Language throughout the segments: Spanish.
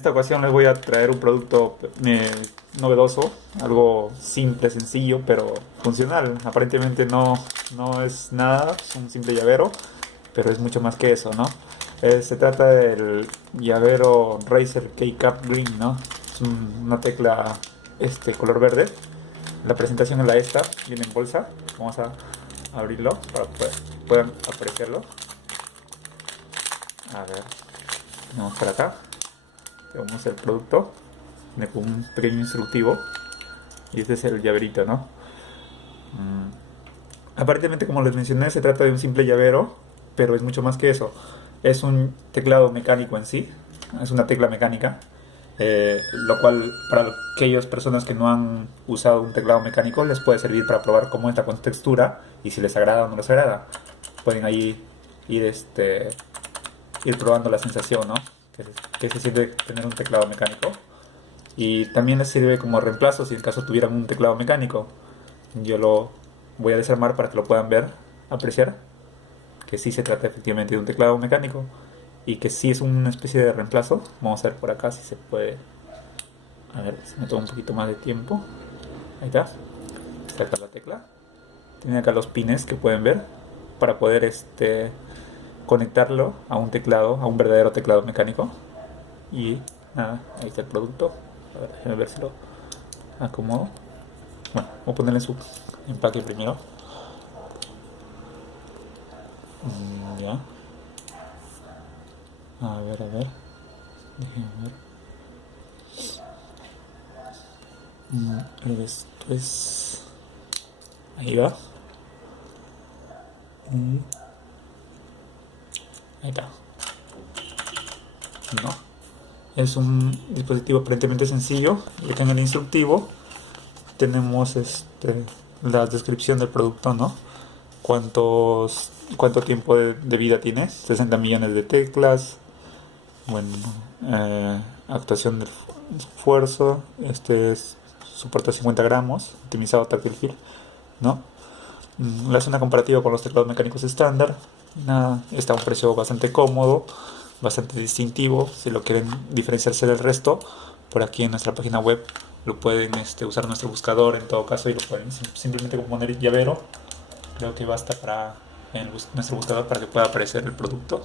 En esta ocasión les voy a traer un producto novedoso, algo simple, sencillo, pero funcional. Aparentemente no es nada, es un simple llavero, pero es mucho más que eso, ¿no? Se trata del llavero Razer K-Cap Green, ¿no? Es una tecla color verde. La presentación es esta, viene en bolsa. Vamos a abrirlo para que puedan apreciarlo. A ver, vamos para acá. Vemos el producto, viene con un pequeño instructivo y este es el llaverito, ¿no? Aparentemente, como les mencioné, se trata de un simple llavero, pero es mucho más que eso. Es un teclado mecánico en sí, es una tecla mecánica, lo cual para aquellas personas que no han usado un teclado mecánico les puede servir para probar cómo está con textura y si les agrada o no les agrada. Pueden ahí ir probando la sensación, ¿no? Que se siente tener un teclado mecánico. Y también les sirve como reemplazo si en caso tuvieran un teclado mecánico. Yo lo voy a desarmar para que lo puedan ver, apreciar, que sí se trata efectivamente de un teclado mecánico y que sí es una especie de reemplazo. Vamos a ver por acá si se puede. A ver, si me toma un poquito más de tiempo. Ahí está. Está acá la tecla. Tiene acá los pines que pueden ver para poder conectarlo a un teclado, a un verdadero teclado mecánico. Y nada, ahí está el producto. A ver, déjenme ver si lo acomodo. Bueno, voy a ponerle su empaque primero. Ya. A ver. Déjenme ver. Esto es. Ahí va. Ahí está. No. Es un dispositivo aparentemente sencillo. Y acá en el instructivo tenemos la descripción del producto, ¿no? Cuánto tiempo de vida tiene. 60 millones de teclas. Bueno, actuación del esfuerzo. Soporta 50 gramos. Optimizado táctil feel, ¿no? Le hace una comparativa con los teclados mecánicos estándar. Nada, está a un precio bastante cómodo, bastante distintivo. Si lo quieren diferenciarse del resto, por aquí en nuestra página web lo pueden usar nuestro buscador en todo caso y lo pueden simplemente poner llavero. Creo que basta para nuestro buscador para que pueda aparecer el producto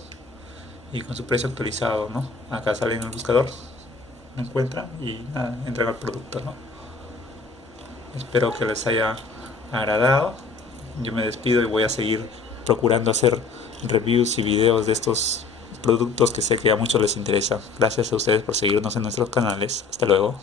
y con su precio actualizado, ¿no? Acá sale en el buscador, lo encuentran y nada, entrega el producto, ¿no? Espero que les haya agradado. Yo me despido y voy a seguir procurando hacer reviews y videos de estos productos que sé que a muchos les interesa. Gracias a ustedes por seguirnos en nuestros canales. Hasta luego.